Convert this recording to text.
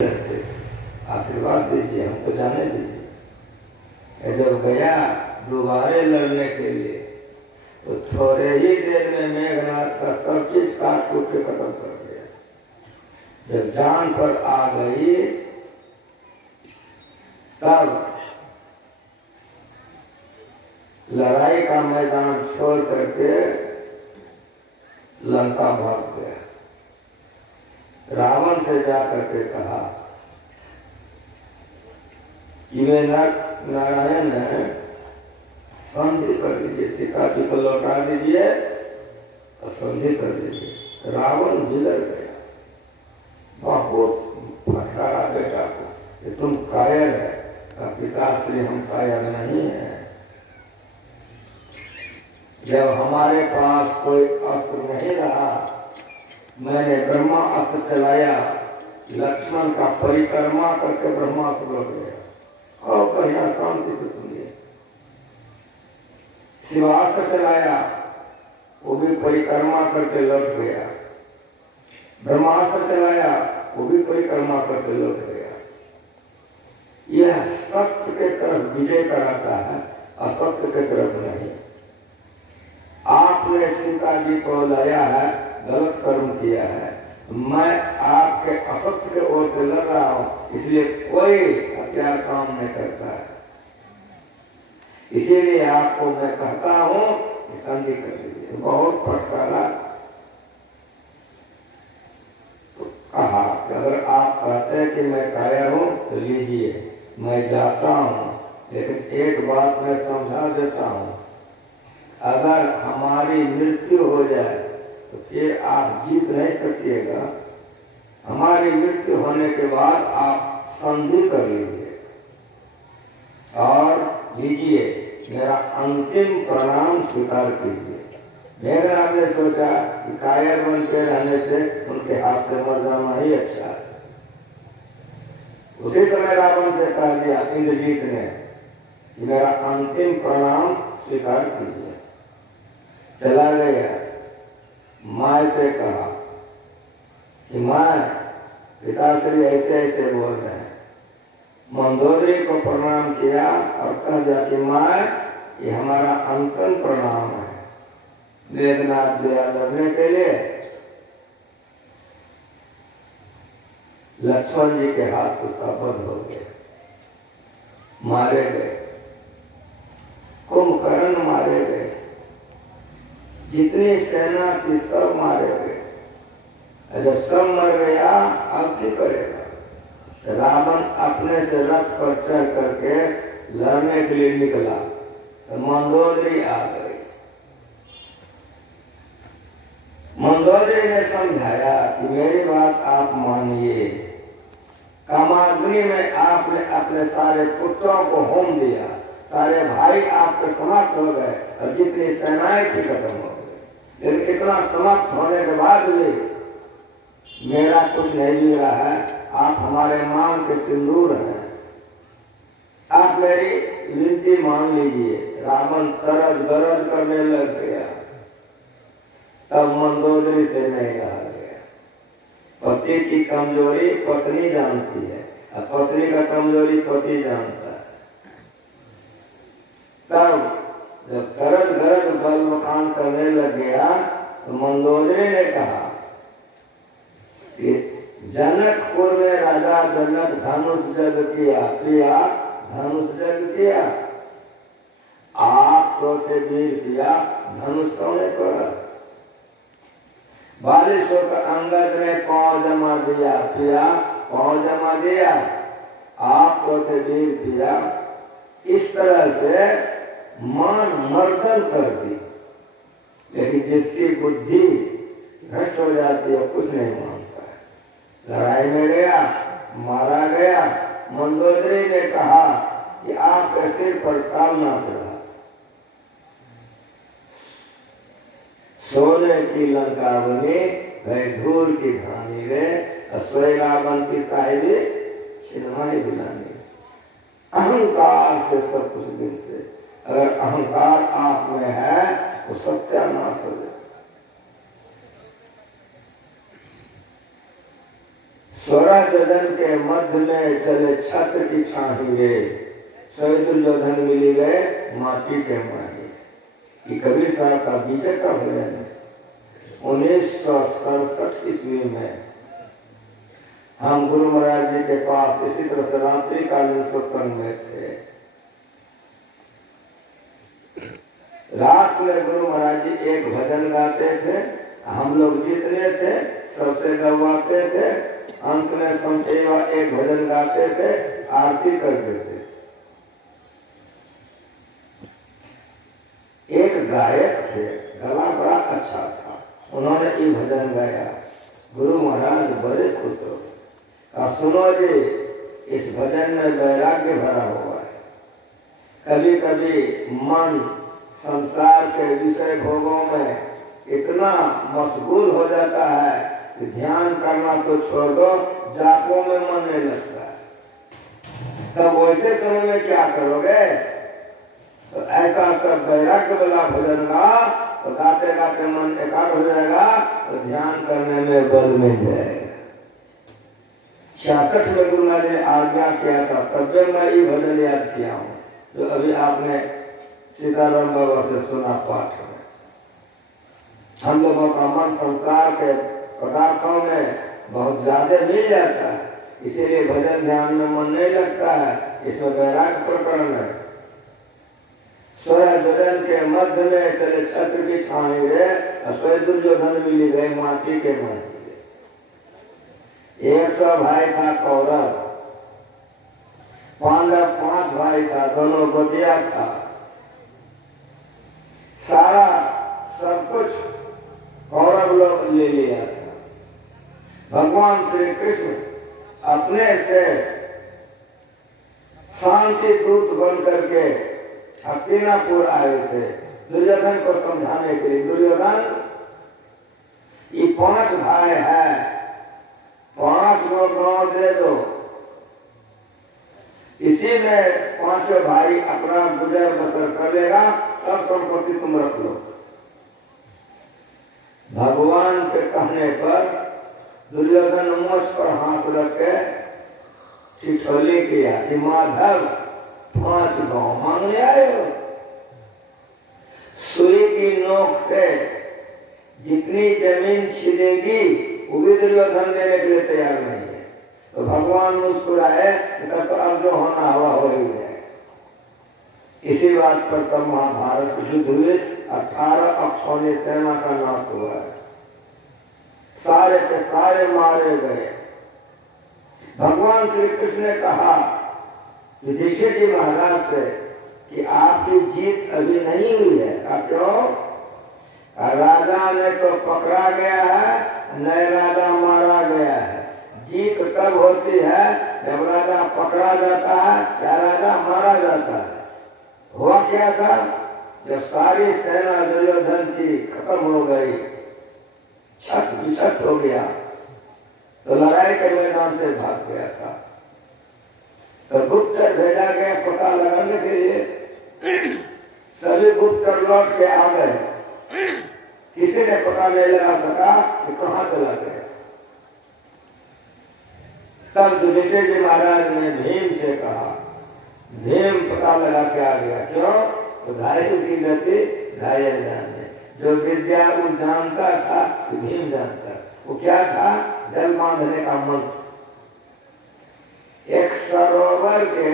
आशीर्वाद दीजिए, हमको जाने दीजिए। जब गया दोबारे लड़ने के लिए तो थोड़े ही देर में मेघनाथ का सब चीज काट कूट के खत्म कर दिया। जब जान पर आ गई तब लड़ाई का मैदान छोड़ करके लंका भाग गया। रावण से जाकर के कहा कि वे नारायण है, संधि कर दीजिए, सीता जी को लौटा दीजिए और संधि कर दीजिए। रावण बिगड़ गया, बहुत फटकारा बेटा को कि तुम कायर है। पिताश्री हम कायर नहीं है। जब हमारे पास कोई अस्त्र नहीं रहा, मैंने ब्रह्मा अस्त्र चलाया, लक्ष्मण का परिक्रमा करके ब्रह्मास्त्र लौट गया। और बढ़िया शांति से सुनिए, शिवास्त्र चलाया, वो भी परिक्रमा करके लौट गया। ब्रह्मास्त्र चलाया, वो भी परिक्रमा करके लौट गया। यह सत्य के तरफ विजय कराता है, असत्य के तरफ नहीं। आपने सीता जी को लाया है, गलत कर्म किया है। मैं आपके असत्य के ओर से लड़ रहा हूं, इसलिए कोई हथियार काम नहीं करता है। इसीलिए आपको मैं कहता हूं कि संधि कर लीजिए। बहुत फटकारा तो कहा कि अगर आप कहते हैं कि मैं कायर हूं तो लीजिए, मैं जाता हूं, लेकिन एक बात मैं समझा देता हूं, अगर हमारी मृत्यु हो जाए तो फिर आप जीत नहीं सकिएगा। हमारी मृत्यु होने के बाद आप संधि कर लीजिए और लीजिए, मेरा अंतिम प्रणाम स्वीकार कीजिए। मेघनाथ ने सोचा कि कायर बन के रहने से उनके हाथ से मर जाना ही अच्छा है। उसी समय रावण से कह दिया इंद्रजीत ने कि मेरा अंतिम प्रणाम स्वीकार कीजिए। चला गया, माँ से कहा कि माँ, पिताश्री ऐसे ऐसे बोल रहे हैं। मंदोदरी को प्रणाम किया और कह दिया कि माँ, ये हमारा अंतिम प्रणाम है। मेघनाथ गया लड़ने के लिए, लक्ष्मण जी के हाथ उसका बंद हो गया, मारे गए। कुंभकर्ण मारे गए, जितनी सेना थी सब मारे गए। जब सब मर गया, अब क्या करेगा? रावण अपने से रथ पर चढ़ करके लड़ने के लिए निकला तो मंदोदरी आ गई। मंदोदरी ने समझाया कि मेरी बात आप मानिए। कामाग्नि में आपने अपने सारे पुत्रों को होम दिया, सारे भाई आपके समाप्त हो गए और जितनी सेनाएं थी खत्म हो गई। लेकिन इतना समाप्त होने के बाद भी मेरा कुछ नहीं मिला है। आप हमारे मांग के सिंदूर हैं, आप मेरी विनती मान लीजिए। रावण तरज गरज करने लग गया, तब मंदोदरी से नहीं रहा गया। पति की कमजोरी पत्नी जानती है और पत्नी का कमजोरी पति जानता है। तब जब तरज गरज बल मकान करने लग गया तो मंदोदरी ने कहा कि जनकपुर में राजा जनक धनुष जग किया, प्रिया धनुष जग किया। आप तो थे वीर पिया, धनुष कौन तोड़ा? बारिशों का अंगद ने पांव जमा दिया, पिया पांव जमा दिया। आप तो थे वीर पिया। इस तरह से मान मर्दन कर दी। लेकिन जिसकी बुद्धि भ्रष्ट हो जाती है, कुछ नहीं मानता है। लड़ाई में गया, मारा गया। मंदोदरी ने कहा कि आपके सिर पर काल ना चढ़ा। सोने की लंका बनी, गए धूल की घानी रे, सोए रावण की साहिबी छिनवाई बिलानी। अहंकार से सब कुछ दिन से, अगर अहंकार आप में है तो सत्यानाश हो जाए। 16 योजन के मध्य में चले छत की छाही रे, 100 दुर्योधन मिली गए माटी के माही। ये कबीर साहब का बीजे का भजन है। 1967 ईस्वी में हम गुरु महाराज जी के पास इसी तरह से रात्रिकालीन सत्संग में थे। रात में गुरु महाराज जी एक भजन गाते थे, हम लोग जितने थे सबसे गवाते थे, अंत में संसेवा एक भजन गाते थे, आरती कर देते थे। एक गायक थे, गला बड़ा अच्छा था, उन्होंने ये भजन गाया। गुरु महाराज बड़े खुश हो गए। सुनो जी, इस भजन में वैराग्य भरा हुआ है। कभी कभी मन संसार के विषय भोगों में इतना मशगूल हो जाता है कि ध्यान करना तो छोड़ दो, जापों में मन नहीं लगता है। तब वैसे समय में क्या करोगे? तो ऐसा सब वैराग्य वाला भजन गा, तो गाते गाते मन एकाग्र हो जाएगा, तो ध्यान करने में बल मिल जाएगा। 66 में गुरु महाराज ने आज्ञा किया था, तब मैं ये भजन याद किया हूँ जो अभी आपने सीताराम बाबा से सुना पाठ में। हम लोगों का मन संसार के पदार्थों में बहुत ज्यादा मिल जाता है, इसीलिए भजन ध्यान में मन नहीं लगता है। इसमें वैराग्य प्रकरण है। 16 योजन के मध्य में चले छत्र की छाई रे, 100 दुर्योधन मिली गए माटी के माटी। 100 भाई था कौरव, पांडव 5 भाई था, दोनों बतिया था। सारा सब कुछ कौरव लोग ले लिया था। भगवान श्री कृष्ण अपने से शांति दूत बन करके हस्तिनापुर आए थे दुर्योधन को समझाने के लिए। दुर्योधन, ये 5 भाई है, 5 को गांव दे दो, इसी में 5 भाई अपना गुजर बसर कर लेगा, सब संपत्ति तुम रख लो। भगवान के कहने पर दुर्योधन मुझ पर हाथ रख के ठिठोली किया कि माधव 5 गांव मांगने आए हो। सुई की नोक से जितनी जमीन छिलेगी वो भी दुर्योधन देने के लिए तैयार नहीं है। तो भगवान मुस्कुराए, तो अब जो होना हुआ हो ही जाए। इसी बात पर तब महाभारत युद्ध हुए, 18 अक्षौणी सेना का नाश हुआ है, सारे के सारे मारे गए। भगवान श्री कृष्ण ने कहा युधिष्ठिर जी महाराज से कि आपकी जीत अभी नहीं हुई है। कहा क्यों? राजा ने तो पकड़ा गया है, नए राजा मारा गया है। जीत तब होती है जब राजा पकड़ा जाता है या राजा मारा जाता है। हुआ क्या था? जब सारी सेना दुर्योधन की खत्म हो गई, छत विछत हो गया, तो लड़ाई के मैदान से भाग गया था। तो गुप्तचर भेजा गया पता लगाने के लिए। सभी गुप्तचर लौट के आ गए, किसी ने पता नहीं लगा सका कि कहां चला गया। तब युधिष्ठिर जी महाराज ने भीम से कहा, भीम पता लगा के आ गया। क्यों? तो घायल की गति घायल जाने। जो विद्या वो जानता था, भीम जानता। वो क्या था? जल बांधने का मंत्र। एक सरोवर के